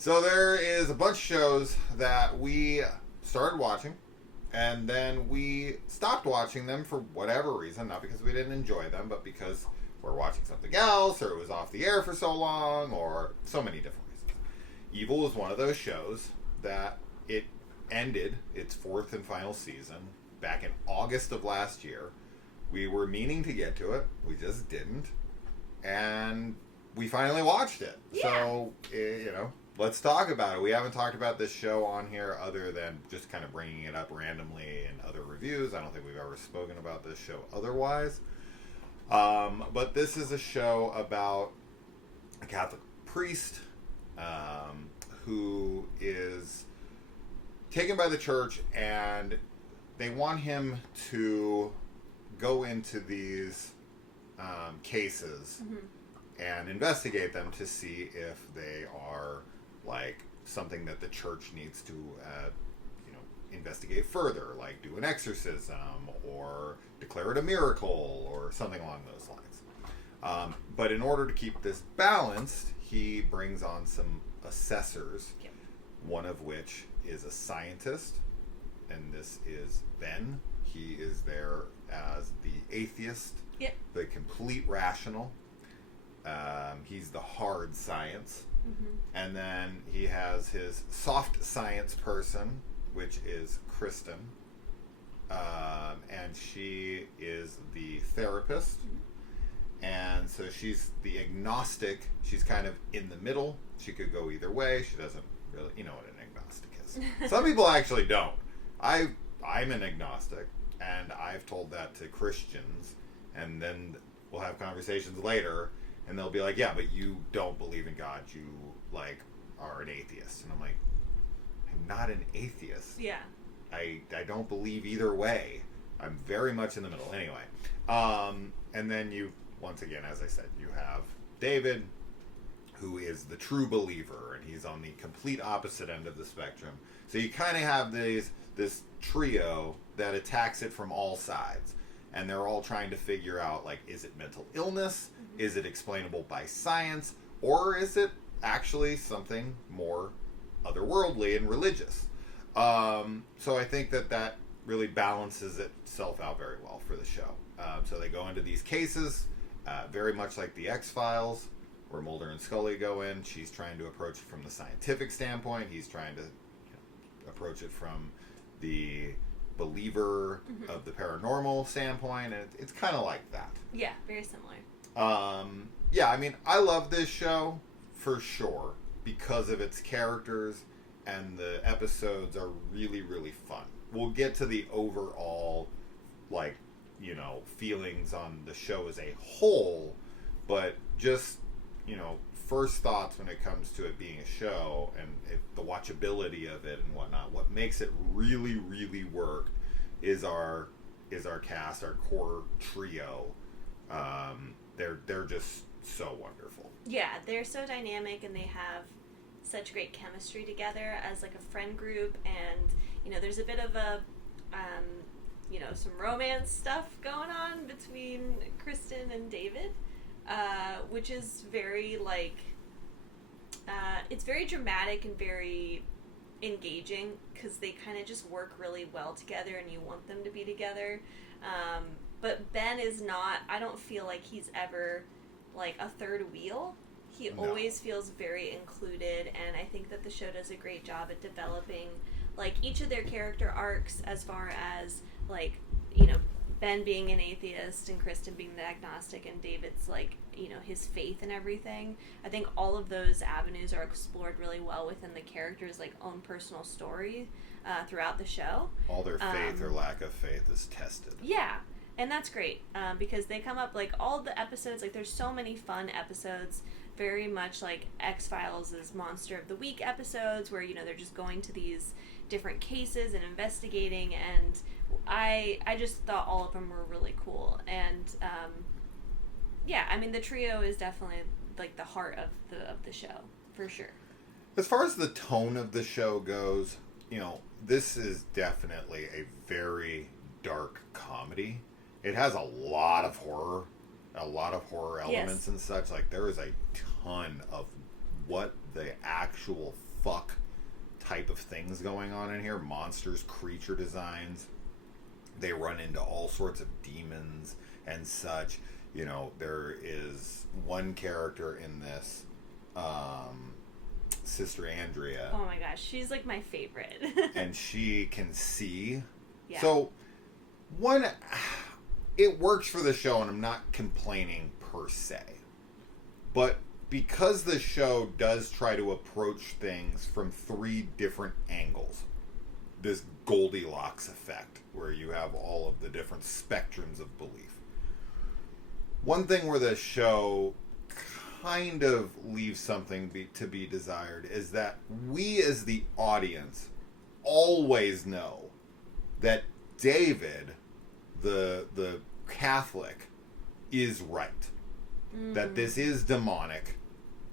So there is a bunch of shows that we started watching, and then we stopped watching them for whatever reason. Not because we didn't enjoy them, but because we're watching something else, or it was off the air for so long, or so many different reasons. Evil was one of those shows that it ended its fourth and final season back in August of last year. We were meaning to get to it, we just didn't, and we finally watched it. Yeah. So, let's talk about it. We haven't talked about this show on here other than just kind of bringing it up randomly in other reviews. I don't think we've ever spoken about this show otherwise. But this is a show about a Catholic priest who is taken by the church, and they want him to go into these cases and investigate them to see if they are like something that the church needs to investigate further, like do an exorcism or declare it a miracle or something along those lines. But in order to keep this balanced, he brings on some assessors, one of which is a scientist, and this is Ben. He is there as the atheist, the complete rational. He's the hard science. And then he has his soft science person, which is Kristen. And she is the therapist. And so she's the agnostic. She's kind of in the middle. She could go either way. She doesn't really, you know what an agnostic is. Some people actually don't. I'm an agnostic, and I've told that to Christians, and then we'll have conversations later, and they'll be like, yeah, but you don't believe in God. You, are an atheist. And I'm like, I'm not an atheist. Yeah. I don't believe either way. I'm very much in the middle. Anyway. And then you, once again, as I said, you have David, who is the true believer, and he's on the complete opposite end of the spectrum. So you kind of have this trio that attacks it from all sides. And they're all trying to figure out, is it mental illness? Is it explainable by science? Or is it actually something more otherworldly and religious? So I think that really balances itself out very well for the show. So they go into these cases, very much like the X-Files, where Mulder and Scully go in. She's trying to approach it from the scientific standpoint. He's trying to approach it from the believer of the paranormal standpoint, and it's kind of like that. Yeah, very similar. I love this show for sure because of its characters, and the episodes are really, really fun. We'll get to the overall, feelings on the show as a whole, but just, first thoughts when it comes to it being a show and the watchability of it and whatnot. What makes it really, really work is our cast, our core trio. They're just so wonderful. Yeah, they're so dynamic, and they have such great chemistry together as a friend group. And there's a bit of a some romance stuff going on between Kristen and David, which is very it's very dramatic and very engaging because they kind of just work really well together, and you want them to be together. But Ben is not, I don't feel like he's ever a third wheel. He always feels very included, and I think that the show does a great job at developing each of their character arcs, as far as Ben being an atheist and Kristen being the agnostic, and David's his faith and everything. I think all of those avenues are explored really well within the characters' own personal story throughout the show. All their faith or lack of faith is tested. Yeah, and that's great because they come up all the episodes. There's so many fun episodes, very much like X-Files' Monster of the Week episodes, where they're just going to these different cases and investigating, and I just thought all of them were really cool. And the trio is definitely the heart of the show for sure. As far as the tone of the show goes, this is definitely a very dark comedy. It has a lot of horror elements and such. There is a ton of what the actual fuck type of things going on in here. Monsters, creature designs. They run into all sorts of demons and such. You know, there is one character in this, Sister Andrea. Oh my gosh, she's like my favorite. And she can see. Yeah. So, it works for the show, and I'm not complaining per se. But because the show does try to approach things from 3 different angles, this Goldilocks effect, where you have all of the different spectrums of belief. One thing where the show kind of leaves something to be desired is that we as the audience always know that David, the Catholic, is right. That this is demonic,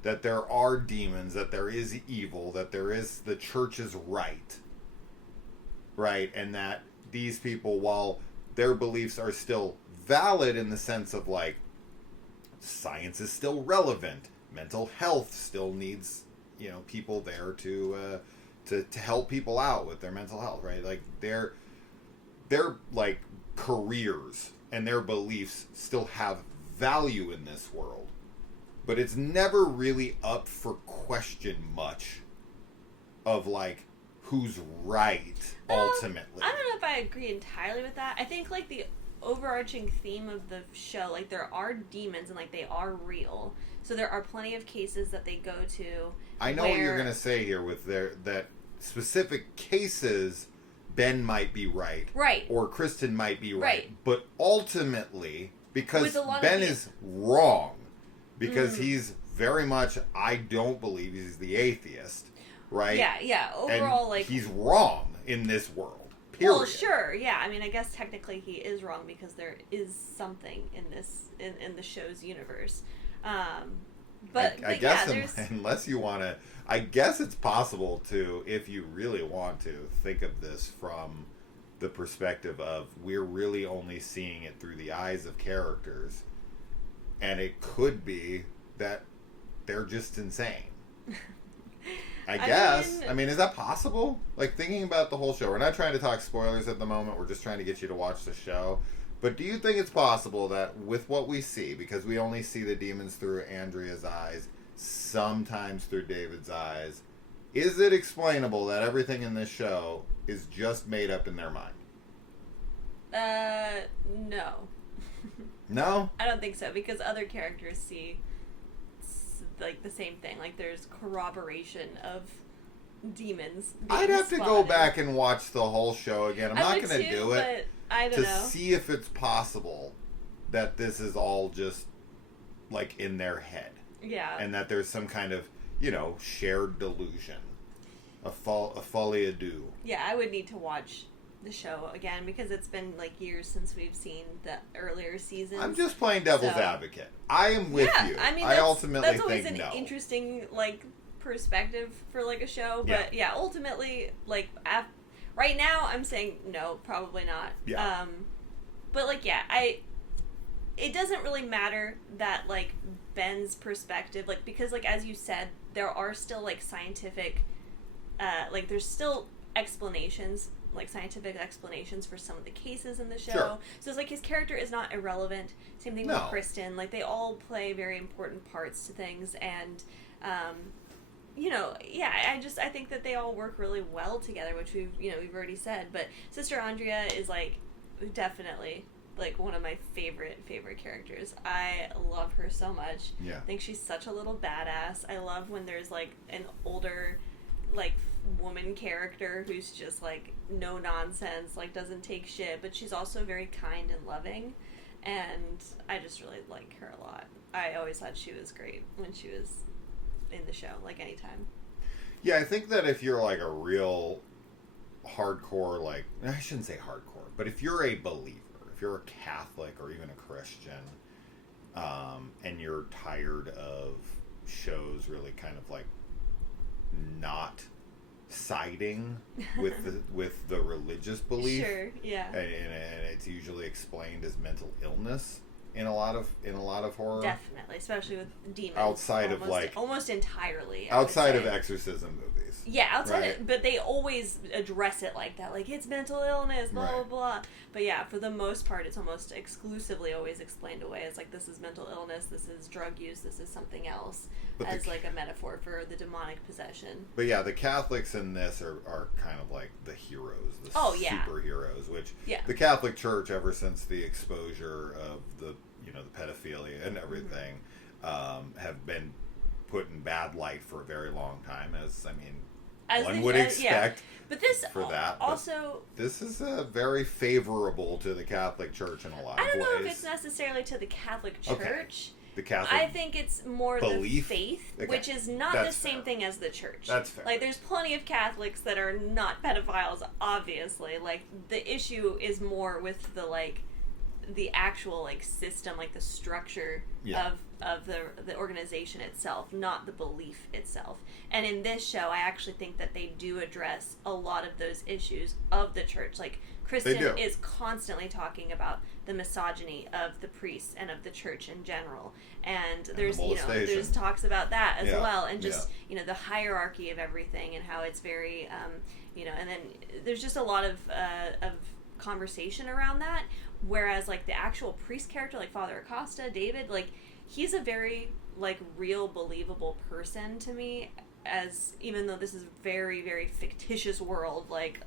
that there are demons, that there is evil, that the church is right, and that these people, while their beliefs are still valid in the sense of like science is still relevant, mental health still needs, you know, people there to help people out with their mental health, right? Like their like careers and their beliefs still have value in this world, but it's never really up for question much of like who's right ultimately. I don't know if I agree entirely with that. I think like the overarching theme of the show, like there are demons and like they are real, so there are plenty of cases that they go to. I know what you're gonna say here with that specific cases. Ben might be right, or Kristen might be right, but ultimately, because Ben is wrong, because he's very much, I don't believe, he's the atheist, right? Yeah. Overall, and like he's wrong in this world. Period. Well, sure, yeah. I mean, I guess technically he is wrong because there is something in this in the show's universe. But I guess unless you want to, I guess it's possible to, if you really want to, think of this from the perspective of we're really only seeing it through the eyes of characters, and it could be that they're just insane. I guess. I mean, is that possible? Like, thinking about the whole show, we're not trying to talk spoilers at the moment, we're just trying to get you to watch the show. But do you think it's possible that with what we see, because we only see the demons through Andrea's eyes, sometimes through David's eyes, is it explainable that everything in this show is just made up in their mind? No. No? I don't think so, because other characters see like the same thing. Like there's corroboration of demons being I'd have to spotted. go back and watch the whole show again. I'm not going to do it. I don't know. See if it's possible that this is all just like in their head. Yeah. And that there's some kind of, you know, shared delusion. A folie à deux. Yeah, I would need to watch the show again because it's been like years since we've seen the earlier seasons. I'm just playing devil's advocate. I am with you. I mean, ultimately that's always think an no. interesting like perspective for like a show, but yeah ultimately like right now I'm saying no, probably not. Yeah. But like it doesn't really matter that like Ben's perspective, like because like as you said, there are still like scientific like there's still explanations, like scientific explanations for some of the cases in the show. Sure. So it's like his character is not irrelevant. Same thing with Kristen. Like they all play very important parts to things, and you know, yeah, I think that they all work really well together, which we've already said. But Sister Andrea is like definitely like one of my favorite characters. I love her so much. Yeah. I think she's such a little badass. I love when there's like an older like woman character who's just like no nonsense, like doesn't take shit, but she's also very kind and loving, and I just really like her a lot. I always thought she was great when she was in the show, like anytime. Yeah, I think that if you're like a real hardcore, like, I shouldn't say hardcore, but if you're a believer, if you're a Catholic or even a Christian, and you're tired of shows really kind of like not siding with the religious belief, sure, yeah, and it's usually explained as mental illness, in a lot of horror. Definitely, especially with demons. Outside of almost entirely. Outside of exorcism movies. Yeah, outside right? of, but they always address it like that, like it's mental illness, blah blah Right. blah. But yeah, for the most part, it's almost exclusively always explained away as like this is mental illness, this is drug use, this is something else, But as like a metaphor for the demonic possession. But yeah, the Catholics in this are kind of like the heroes, the superheroes, which the Catholic Church, ever since the exposure of the pedophilia and everything, have been put in bad light for a very long time, as one would expect. But this for that also, this is very favorable to the Catholic Church in a lot of ways. I don't know if it's necessarily to the Catholic Church. Okay. The Catholic I think it's more belief? the faith, Okay. which is not That's the same fair. thing as the church. That's fair. Like, there's plenty of Catholics that are not pedophiles, obviously. Like, the issue is more with the actual system, like the structure of the organization itself, not the belief itself. And in this show, I actually think that they do address a lot of those issues of the church. Like, Kristen is constantly talking about the misogyny of the priests and of the church in general, and there's there's talks about that as well, and just the hierarchy of everything and how it's very and then there's just a lot of conversation around that. Whereas like the actual priest character, like Father Acosta, David, like he's a very real, believable person to me. As even though this is a very, very fictitious world,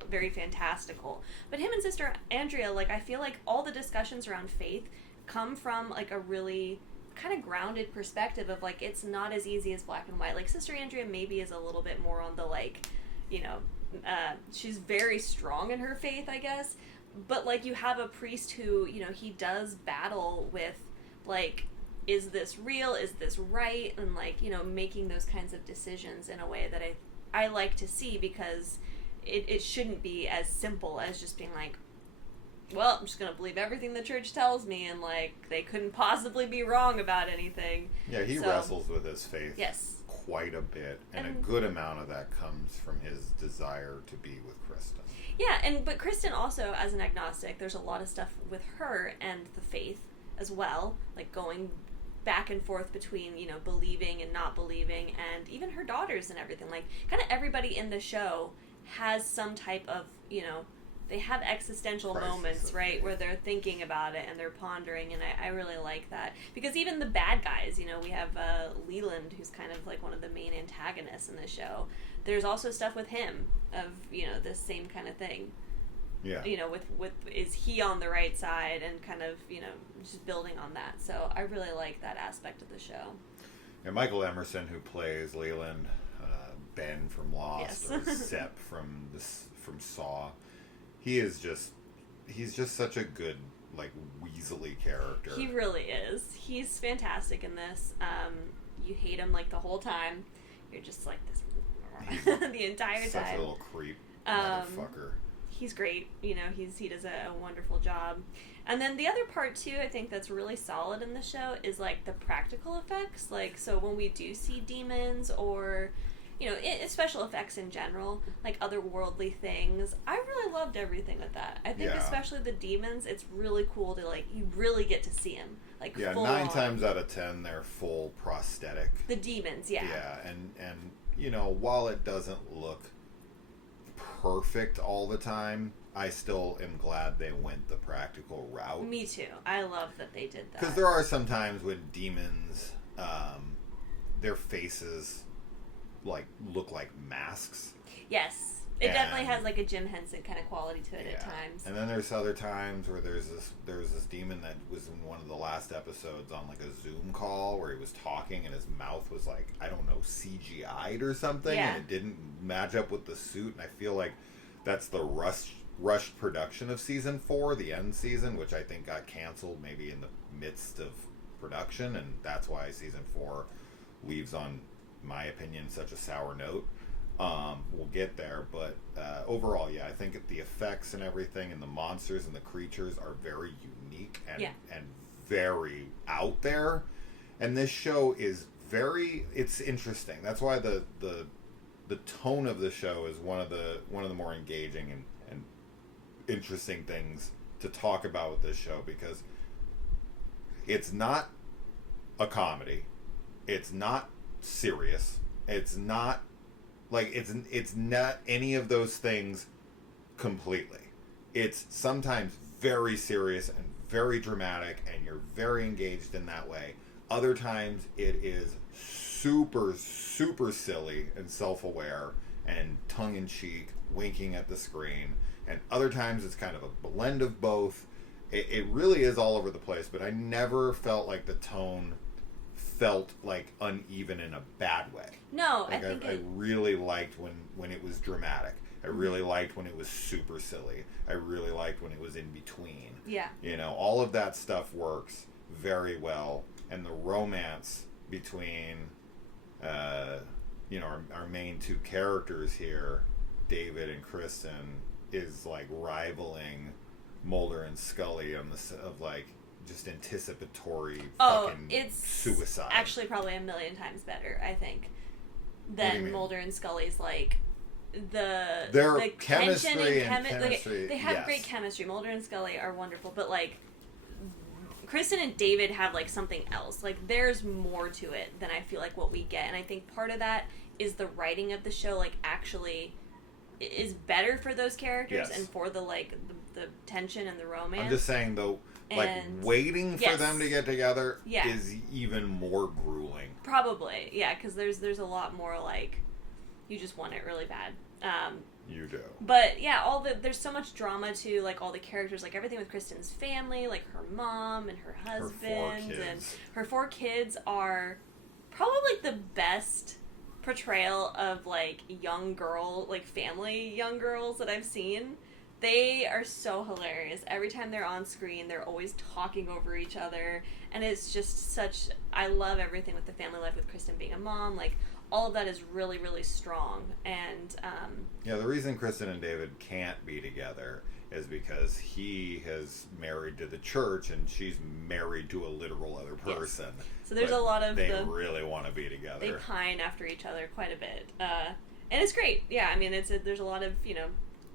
very fantastical, but him and Sister Andrea, I feel like all the discussions around faith come from a really kind of grounded perspective of it's not as easy as black and white. Like Sister Andrea maybe is a little bit more on the she's very strong in her faith, I guess, but you have a priest who he does battle with is this real? Is this right? And making those kinds of decisions in a way that I like to see, because it shouldn't be as simple as just being well, I'm just going to believe everything the church tells me, and they couldn't possibly be wrong about anything. Yeah, he wrestles with his faith quite a bit, and a good amount of that comes from his desire to be with Kristen. Yeah, but Kristen also, as an agnostic, there's a lot of stuff with her and the faith as well, going back and forth between believing and not believing, and even her daughters and everything. Kind of everybody in the show has some type of they have existential moments, right, where they're thinking about it and they're pondering, and I really like that, because even the bad guys, we have Leland, who's kind of one of the main antagonists in the show. There's also stuff with him of this same kind of thing. Yeah. With is he on the right side, and kind of just building on that. So I really like that aspect of the show. And Michael Emerson, who plays Leland, Ben from Lost, or Sepp from Saw, he's just such a good weaselly character. He really is. He's fantastic in this. You hate him the whole time. You're just this the entire time. Such a little creep motherfucker. He's great. He does a wonderful job. And then the other part too, I think that's really solid in the show is the practical effects. So when we do see demons, or special effects in general, otherworldly things, I really loved everything with that. I think especially the demons, it's really cool to you really get to see them full 9 on. times out of 10 they're full prosthetic. The demons, yeah, and while it doesn't look perfect all the time, I still am glad they went the practical route. Me too. I love that they did that. Because there are some times when demons, their faces look like masks. Yes. It definitely has a Jim Henson kind of quality to it at times. And then there's other times where there's this demon that was in one of the last episodes on a Zoom call where he was talking and his mouth was I don't know, CGI'd or something, and it didn't match up with the suit, and I feel like that's the rushed production of season 4, the end season, which I think got canceled maybe in the midst of production, and that's why season 4 leaves on, my opinion, such a sour note. We'll get there, but overall, I think the effects and everything, and the monsters and the creatures are very unique and very out there. And this show is it's interesting. That's why the tone of the show is one of the more engaging and interesting things to talk about with this show, because it's not a comedy. It's not serious. It's not like it's not any of those things completely. It's sometimes very serious and very dramatic, and you're very engaged in that way. Other times it is super, super silly and self-aware and tongue-in-cheek, winking at the screen. And other times it's kind of a blend of both. It really is all over the place, but I never felt like the tone felt like uneven in a bad way. No, like I really liked when it was dramatic. I really liked when it was super silly. I really liked when it was in between. Yeah. You know, all of that stuff works very well. And the romance between, you know, our main two characters here, David and Kristen, is like rivaling Mulder and Scully on the of like just anticipatory fucking it's suicide. Actually, probably a million times better, I think, than Mulder and Scully's like the chemistry and chemistry. They have great chemistry. Mulder and Scully are wonderful, but like Kristen and David have like something else. Like there's more to it than I feel like what we get, and I think part of that is the writing of the show. Like actually is better for those characters and for the like the tension and the romance. I'm just saying though, like waiting for them to get together is even more grueling. Probably, yeah, because there's a lot more like you just want it really bad. You do. But yeah, there's so much drama to like all the characters, like everything with Kristen's family, like her mom and her husband, and her 4 kids are probably the best portrayal of like young girl, like family young girls that I've seen. They are so hilarious. Every time they're on screen, they're always talking over each other, and it's just such. I love everything with the family life with Kristen being a mom, like. All of that is really, really strong, and yeah, the reason Kristen and David can't be together is because he has married to the church and she's married to a literal other person. Yes. So there's a lot of they really want to be together. They pine after each other quite a bit, and it's great. Yeah, I mean, there's a lot of a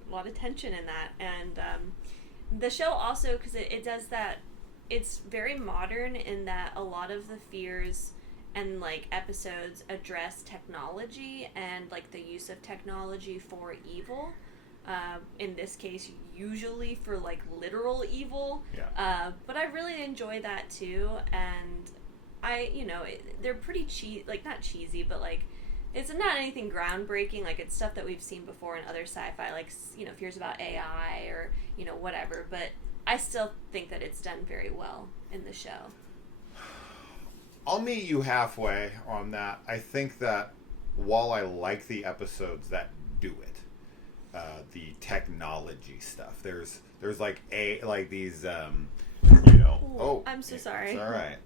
lot of tension in that, and the show also because it does that. It's very modern in that a lot of the fears and like episodes address technology and like the use of technology for evil. In this case, usually for like literal evil. Yeah. But I really enjoy that too, and they're pretty like not cheesy, but like it's not anything groundbreaking. Like it's stuff that we've seen before in other sci-fi, like fears about AI or whatever. But I still think that it's done very well in the show. I'll meet you halfway on that. I think that while I like the episodes that do it, the technology stuff, there's like these Oh, I'm so sorry. It's all right.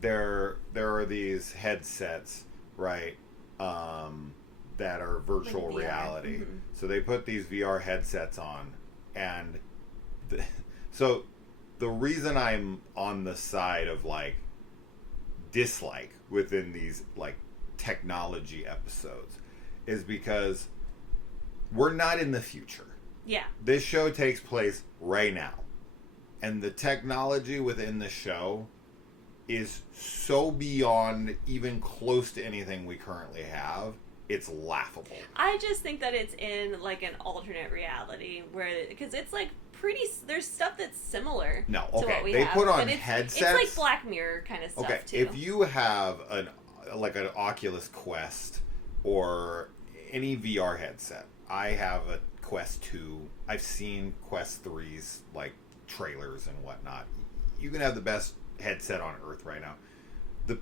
There are these headsets, right? That are virtual like reality. Mm-hmm. So they put these VR headsets on, and so the reason I'm on the side of like dislike within these like technology episodes is because we're not in the future. Yeah. This show takes place right now. And the technology within the show is so beyond even close to anything we currently have. It's laughable. I just think that it's in like an alternate reality because it's like there's stuff that's similar to what we have. They put on it's, headsets. It's like Black Mirror kind of stuff too. If you have an Oculus Quest or any VR headset, I have a Quest 2. I've seen Quest 3's like trailers and whatnot. You can have the best headset on earth right now. The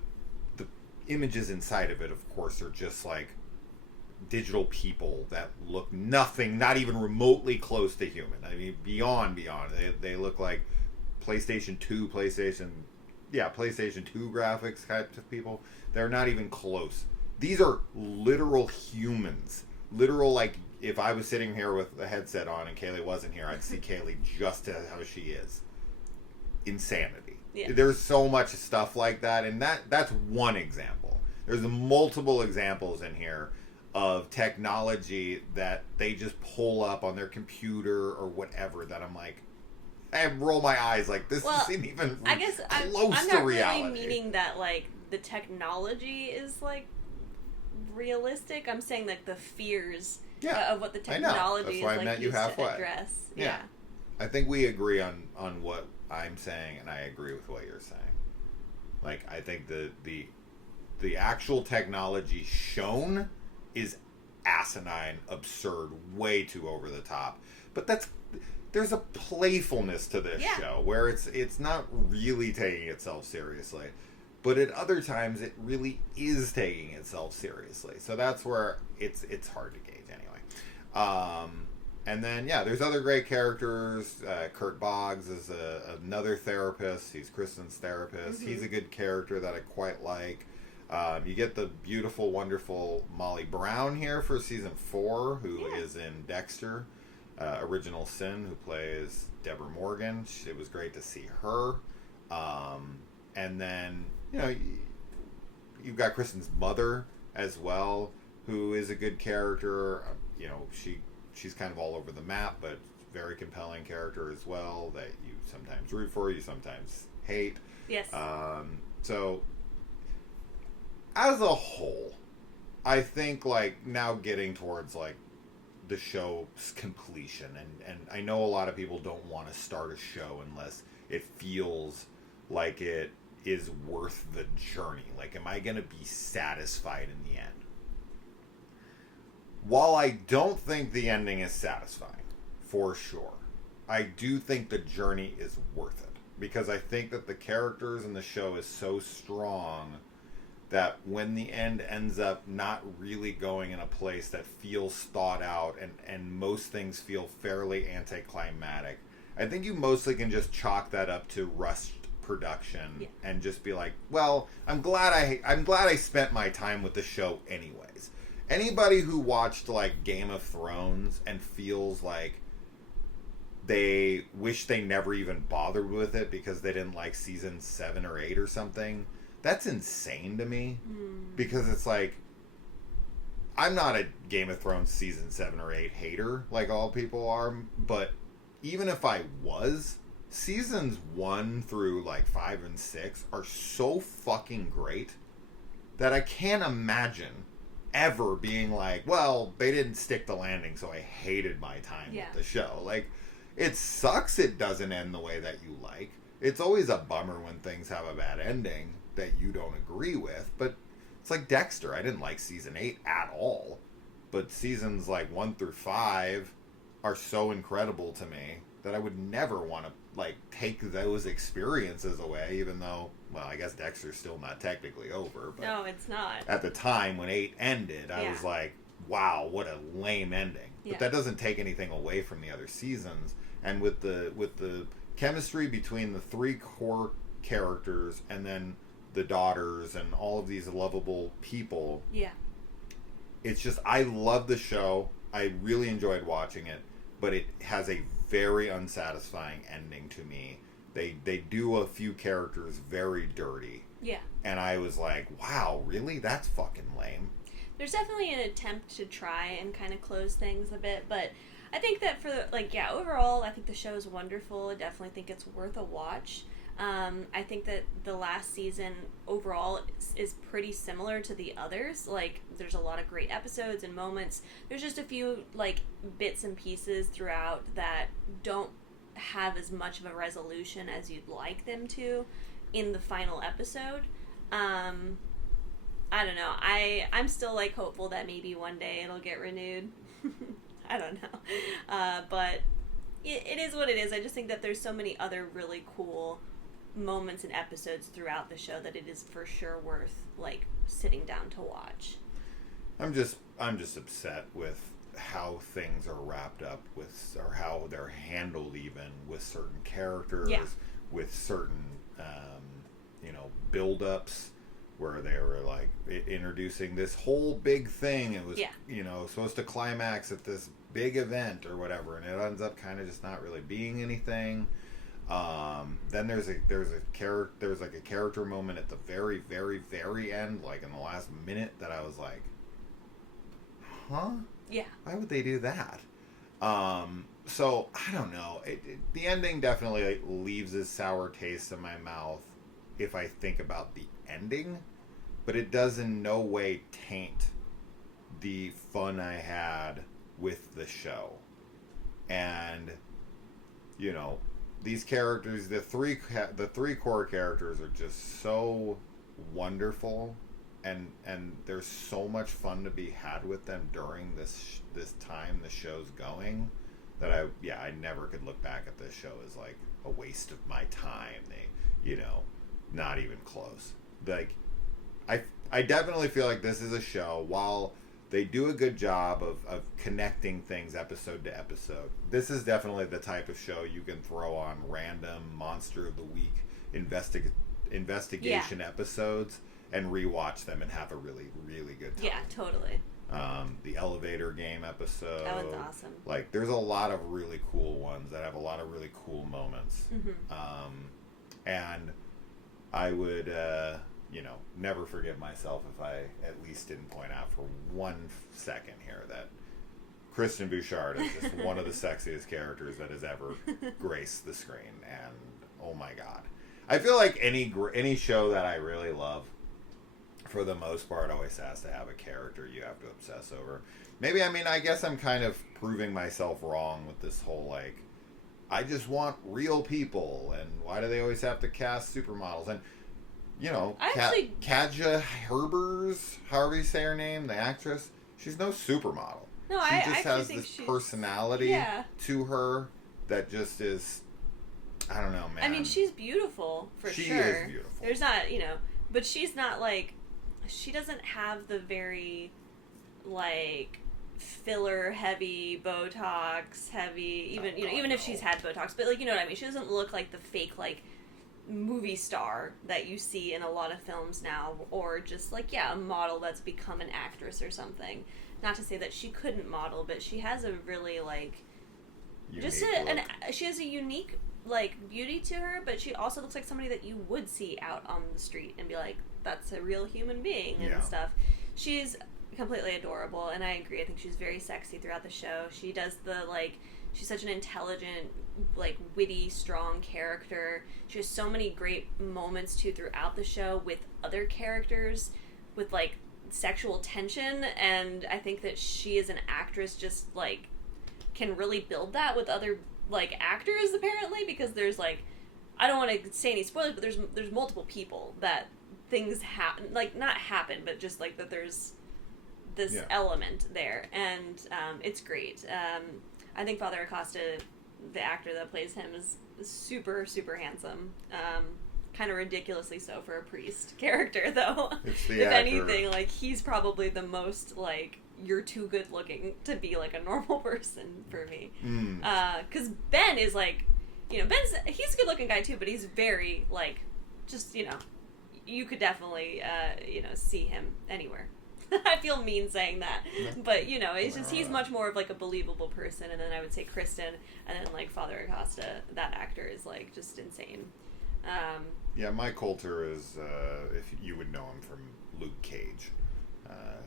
images inside of it, of course, are just like digital people that look not even remotely close to human. I mean, beyond. They look like PlayStation 2 graphics types of people. They're not even close. These are literal humans. Literal, like, if I was sitting here with a headset on and Kaylee wasn't here, I'd see Kaylee just how she is. Insanity. Yeah. There's so much stuff like that, and that's one example. There's multiple examples in here of technology that they just pull up on their computer or whatever that I'm like, I roll my eyes like this Well, isn't even I guess close I'm to not reality. really meaning that like the technology is like realistic. I'm saying like the fears of what the technology is why I like met you used to halfway. address. Yeah. I think we agree on what I'm saying, and I agree with what you're saying. Like, I think the actual technology shown is asinine, absurd, way too over the top. But there's a playfulness to this show where it's not really taking itself seriously. But at other times, it really is taking itself seriously. So that's where it's hard to gauge anyway. And then, there's other great characters. Kurt Boggs is another therapist. He's Kristen's therapist. Mm-hmm. He's a good character that I quite like. You get the beautiful, wonderful Molly Brown here for season 4, who is in Dexter, Original Sin, who plays Deborah Morgan. It was great to see her. And then, you've got Kristen's mother as well, who is a good character. She's kind of all over the map, but very compelling character as well that you sometimes root for, you sometimes hate. Yes. So, as a whole, I think, like, now getting towards, like, the show's completion, and I know a lot of people don't want to start a show unless it feels like it is worth the journey. Like, am I going to be satisfied in the end? While I don't think the ending is satisfying, for sure, I do think the journey is worth it. Because I think that the characters in the show is so strong that when the end ends up not really going in a place that feels thought out and most things feel fairly anticlimactic, I think you mostly can just chalk that up to rushed production and just be like, well, I'm glad I spent my time with the show anyways. Anybody who watched, like, Game of Thrones and feels like they wish they never even bothered with it because they didn't like season 7 or 8 or something, that's insane to me. Because it's like, I'm not a Game of Thrones season 7 or 8 hater like all people are, but even if I was, seasons 1 through like 5 and 6 are so fucking great that I can't imagine ever being like, well, they didn't stick the landing, so I hated my time with the show. Like, it sucks it doesn't end the way that you like. It's always a bummer when things have a bad ending that you don't agree with, but it's like Dexter. I didn't like season 8 at all, but seasons like 1 through 5 are so incredible to me that I would never want to, like, take those experiences away, even though, well, I guess Dexter's still not technically over. But no, it's not. At the time when 8 ended, I was like, wow, what a lame ending. But that doesn't take anything away from the other seasons. And with the chemistry between the 3 core characters and then the daughters and all of these lovable people, it's just, I love the show. I really enjoyed watching it, but it has a very unsatisfying ending to me. They do a few characters very dirty. Yeah. And I was like, wow, really? That's fucking lame. There's definitely an attempt to try and kind of close things a bit, but I think that overall, I think the show is wonderful. I definitely think it's worth a watch. I think that the last season overall is pretty similar to the others. Like, there's a lot of great episodes and moments. There's just a few, like, bits and pieces throughout that don't have as much of a resolution as you'd like them to in the final episode. I don't know. I'm still, like, hopeful that maybe one day it'll get renewed. I don't know. But it is what it is. I just think that there's so many other really cool moments and episodes throughout the show that it is for sure worth, like, sitting down to watch. I'm just upset with how things are wrapped up with, or how they're handled even with certain characters, with certain build-ups where they were like introducing this whole big thing. It was supposed to climax at this big event or whatever, and it ends up kind of just not really being anything. Then there's a character moment at the very, very, very end, like in the last minute, that I was like, huh? Yeah. Why would they do that? So I don't know. The ending definitely like, leaves a sour taste in my mouth if I think about the ending, but it does in no way taint the fun I had with the show. And you know, these characters, the three core characters are just so wonderful, and there's so much fun to be had with them during this time the show's going, that I never could look back at this show as like a waste of my time. Not even close. Like I definitely feel like this is a show, while they do a good job of connecting things episode to episode. This is definitely the type of show you can throw on random Monster of the Week investigation episodes and rewatch them and have a really, really good time. Yeah, totally. The elevator game episode. That was awesome. Like, there's a lot of really cool ones that have a lot of really cool moments. Mm-hmm. And I would... never forgive myself if I at least didn't point out for 1 second here that Kristen Bouchard is just one of the sexiest characters that has ever graced the screen. And oh my god, I feel like any show that I really love, for the most part, always has to have a character you have to obsess over. Maybe, I guess I'm kind of proving myself wrong with this whole, like, I just want real people, and why do they always have to cast supermodels? And Katja Herbers, however you say her name, the actress, she's no supermodel. No, she I just has this personality to her that just is, I don't know, man. She's beautiful, for sure. She is beautiful. There's not, but she's not like, she doesn't have the very, like, filler heavy, Botox heavy, even if she's had Botox, but like, you know what I mean? She doesn't look like the fake, like, movie star that you see in a lot of films now, or just like a model that's become an actress or something. Not to say that she couldn't model, but she has a really like she has a unique like beauty to her, but she also looks like somebody that you would see out on the street and be like, that's a real human being and stuff. She's completely adorable, and I agree. I think she's very sexy throughout the show. She does she's such an intelligent, like, witty, strong character. She has so many great moments, too, throughout the show with other characters, with, like, sexual tension, and I think that she, as an actress, just, like, can really build that with other, like, actors, apparently, because there's, like, I don't want to say any spoilers, but there's multiple people that things happen, like, not happen, but just, like, that there's this element there, and it's great. I think Father Acosta, the actor that plays him, is super, super handsome. Kind of ridiculously so for a priest character, though. It's the if actor. anything, like, he's probably the most, like, you're too good looking to be, like, a normal person for me. Because Ben is, like, he's a good looking guy, too, but he's very, like, just, you could definitely, see him anywhere. I feel mean saying that, but it's just he's much more of like a believable person, and then I would say Kristen, and then like Father Acosta, that actor is like just insane. Mike Coulter is, if you would know him from Luke Cage,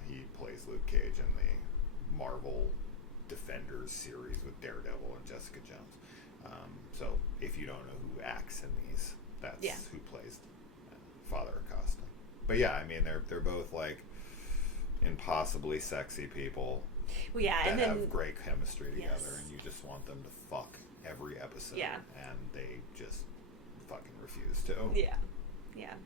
he plays Luke Cage in the Marvel Defenders series with Daredevil and Jessica Jones. So if you don't know who acts in these, that's who plays Father Acosta. But they're both like impossibly sexy people that have great chemistry together, and you just want them to fuck every episode, and they just fucking refuse to.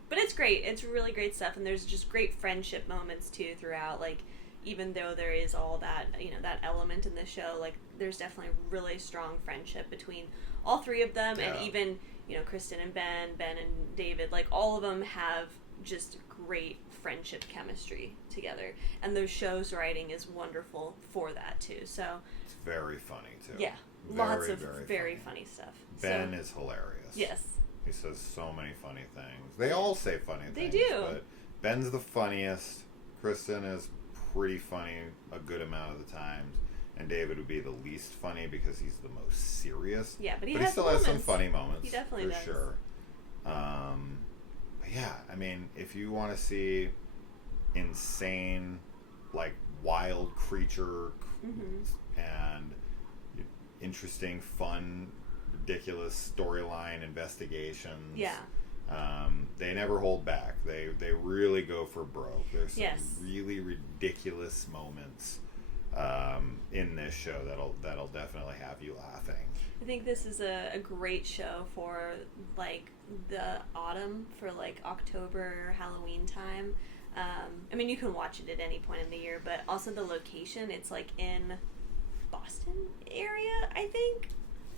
But it's great. It's really great stuff, and there's just great friendship moments too throughout. Like, even though there is all that that element in the show, like, there's definitely really strong friendship between all three of them, and even Kristen and Ben and David, like, all of them have just great friendship chemistry together, and the show's writing is wonderful for that too. So it's very funny too. Lots of very funny stuff. Ben is hilarious. Yes, he says so many funny things. They all say funny things. They do. But Ben's the funniest. Kristen is pretty funny a good amount of the times, and David would be the least funny because he's the most serious. But he still has some funny moments. He definitely does. Sure. If you want to see insane, like, wild creature and interesting, fun, ridiculous storyline investigations. Yeah. They never hold back. They really go for broke. There's some Yes. really ridiculous moments in this show that'll definitely have you laughing. I think this is a great show for like the autumn, for like October, Halloween time. I mean, you can watch it at any point in the year, but also the location, it's like in Boston area, I think.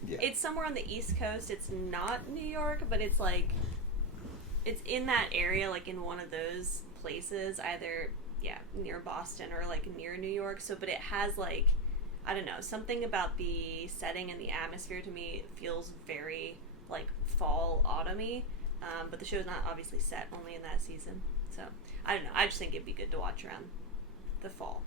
Yeah. It's somewhere on the East Coast. It's not New York, but it's like, it's in that area, like in one of those places, either, yeah, near Boston or like near New York. So, but it has like, I don't know, something about the setting and the atmosphere to me feels very like fall, autumny. But the show's not obviously set only in that season. So, I don't know. I just think it'd be good to watch around the fall.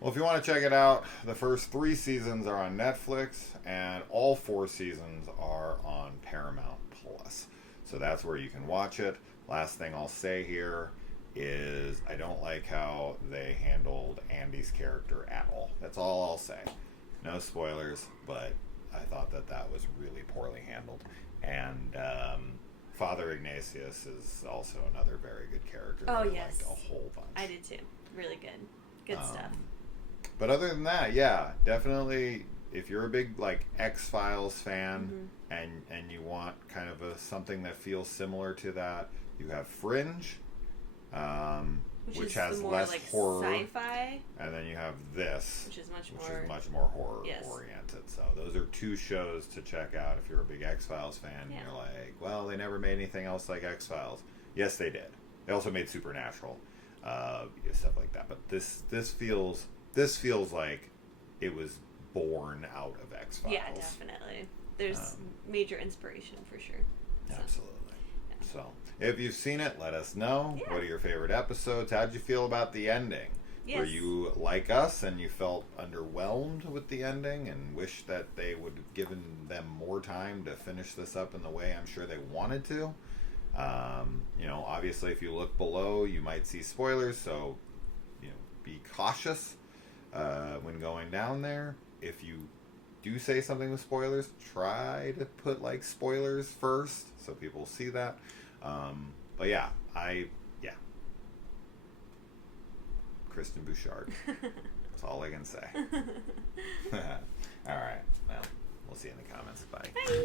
Well, if you want to check it out, the first 3 seasons are on Netflix, and all 4 seasons are on Paramount Plus. So that's where you can watch it. Last thing I'll say here is I don't like how they handled Andy's character at all. That's all I'll say. No spoilers, but I thought that was really poorly handled. And Father Ignatius is also another very good character. Oh, I yes. liked a whole bunch. I did too. Really good. Good stuff. But other than that, yeah, definitely if you're a big like X-Files fan and you want kind of something that feels similar to that, you have Fringe, which has the more, less like, horror, sci-fi, and then you have this, which is much much more horror Yes. oriented. So those are 2 shows to check out if you're a big X-Files fan. Yeah. And you're like, well, they never made anything else like X-Files. Yes, they did. They also made Supernatural, stuff like that. But this feels like it was born out of X-Files. Yeah, definitely. There's major inspiration for sure. So, Absolutely. yeah. So, if you've seen it, let us know. Yeah. What are your favorite episodes? How'd you feel about the ending? Yes. Were you like us and you felt underwhelmed with the ending and wish that they would have given them more time to finish this up in the way I'm sure they wanted to? Obviously, if you look below, you might see spoilers, so be cautious when going down there. If you do say something with spoilers, try to put like spoilers first so people see that. But yeah, Kristen Bouchard. That's all I can say. All right. Well, we'll see you in the comments. Bye. Bye.